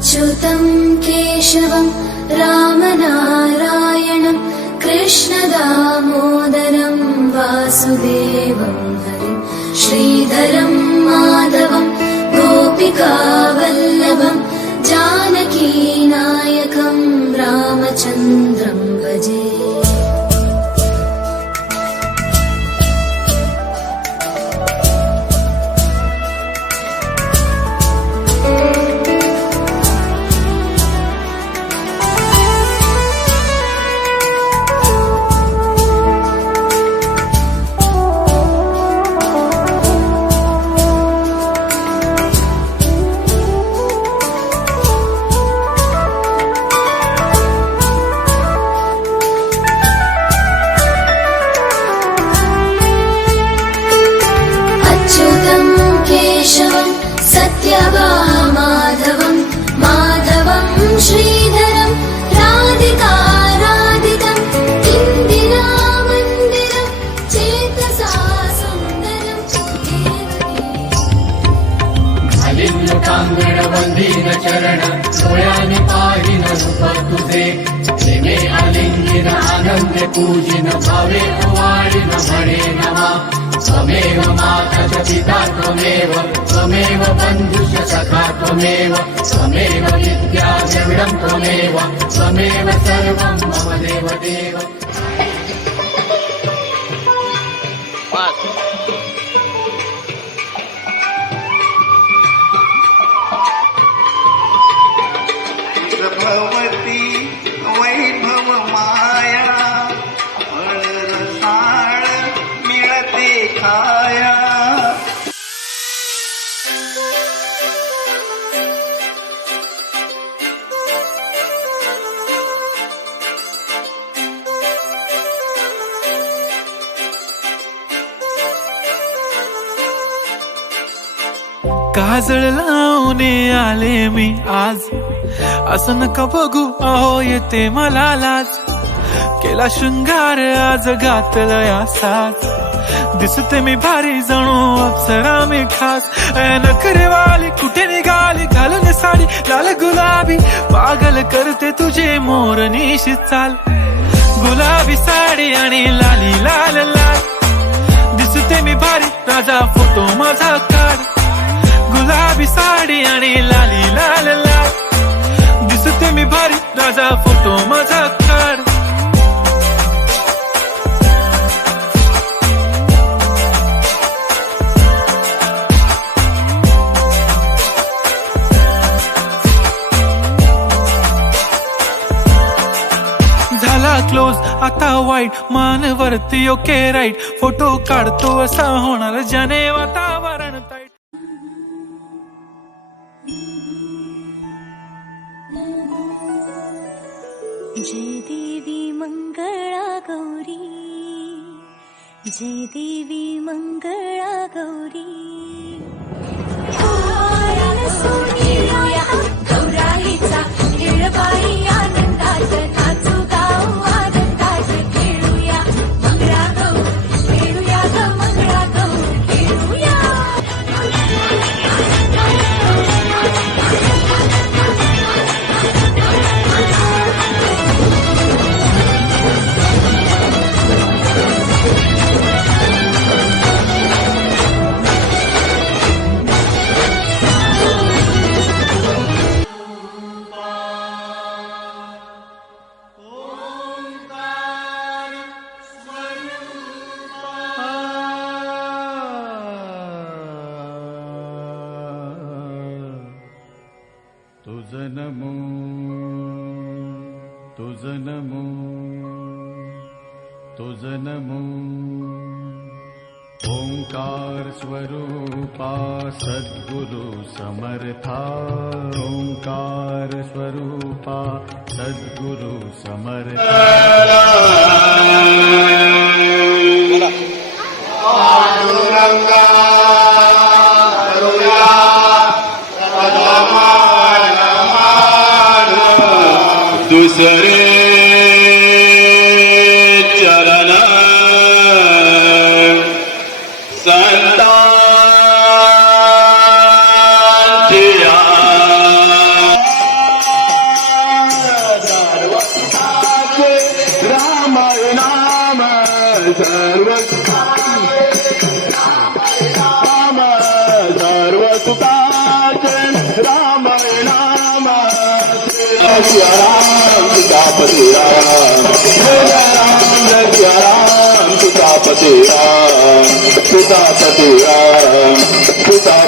अच्युतं केशवं रामनारायणं कृष्णदामोदरं वासुदेवं हरिं श्रीधरं माधवं गोपिकावल्लभं जानकीनायकं रामचन्द्रं भजे। सत्यभामाधवं माधवं श्रीधरं राधिकाराधितं इन्दिरामन्दिरं चेतसा सुन्दरं कांगडवंदीन चरण डोळ्याने पाहिन रूप तुझे प्रेमे आलिंगिन आनंदे पूजिन भावे ओवाळीन म्हणे नमा त्वमेव माता च पिता त्वमेव त्वमेव बन्धुश्च सखा त्वमेव त्वमेव विद्या द्रविडं त्वमेव त्वमेव सर्वं मम देवदेव। भवती वैभव माया रसाळ मिळते खाया। काजळ लावणे आले मी आज, असं नका बघू अहो येते मला लाज। केला शृंगार आज घातला असाच, दिसते मी भारी जणू अप्सरा मी खास। नखरेवाली कुठे निघाली घालून साडी लाल गुलाबी, पागल करते तुझे मोरनीशी चाल। गुलाबी साडी आणि लाली लाल लाल, दिसते मी भारी राजा फोटो माझा काढ। गुलाबी साडी आणि लाली लाल लाल, दिसते मी भारी राजा फोटो माझा काढ। झाला क्लोज आता वाईट मानवरती ओके राईट, फोटो काढतो असा होणार ज्याने वातावरण ताईट। जय देवी मंगळा गौरी, जय देवी मंगळा गौरी। गौराईचा खेळबाई आनंदाचं नाचू गाऊ आनंदाचं खेळूया मंगळा गौर खेळूया ग मंगळा गौर खेळूया। तुझ नमो तुझ नमो तुझ नमो। ओंकार स्वरूपा सद्गुरु समर्था, ओंकार स्वरूपा सद्गुरु समर्था। दुसरे चरण संतांची सुखाचे रामायणाम सर्व राम सर्व सुखाचे रामायणाम राम सीतापती राम राम सीतापती राम सीतापती राम सीता